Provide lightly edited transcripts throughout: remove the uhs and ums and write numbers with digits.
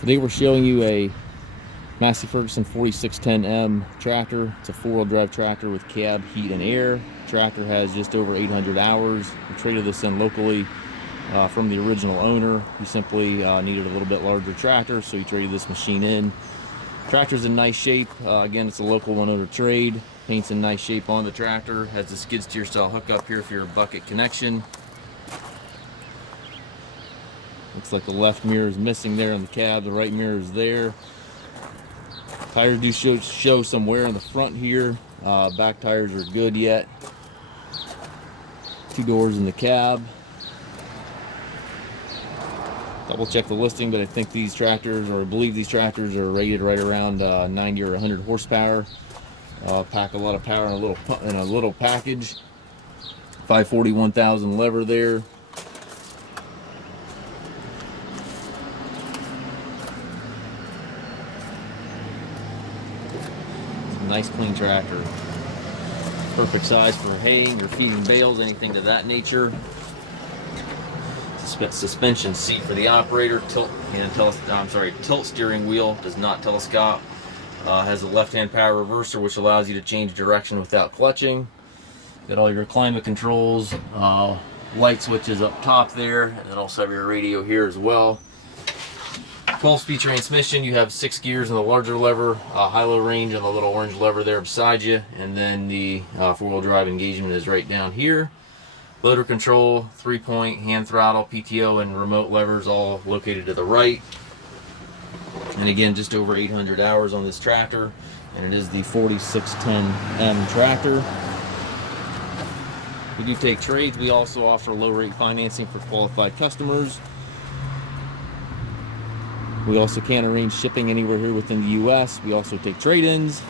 Today we're showing you a Massey Ferguson 4610M tractor. It's a four-wheel drive tractor with cab, heat, and air. The tractor has just over 800 hours. We traded this in locally from the original owner. He simply needed a little bit larger tractor, so he traded this machine in. Tractor's in nice shape. Again, it's a local one-owner trade. Paint's in nice shape on the tractor. Has the skid steer style hookup here for your bucket connection. Looks like the left mirror is missing there on the cab. The right mirror is there. Tires do show some wear in the front here. Back tires are good yet. Two doors in the cab. Double check the listing, but I think these tractors, or I believe these tractors, are rated right around 90 or 100 horsepower. Pack a lot of power in a little package. 540/1000 lever there. Nice clean tractor. Perfect size for haying or feeding bales, anything to that nature. Suspension seat for the operator. Tilt steering wheel, does not telescope. Has a left-hand power reverser, which allows you to change direction without clutching. Got all your climate controls, light switches up top there, and then also have your radio here as well. 12-speed transmission. You have 6 gears in the larger lever, high-low range on the little orange lever there beside you, and then the four-wheel drive engagement is right down here. Loader control, 3-point hand throttle, PTO, and remote levers all located to the right. And again, just over 800 hours on this tractor, and it is the 4610M tractor. We do take trades. We also offer low-rate financing for qualified customers. We also can arrange shipping anywhere here within the U.S. We also take trade-ins.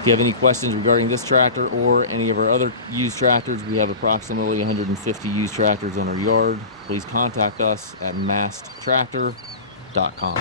If you have any questions regarding this tractor or any of our other used tractors, we have approximately 150 used tractors in our yard. Please contact us at masttractor.com.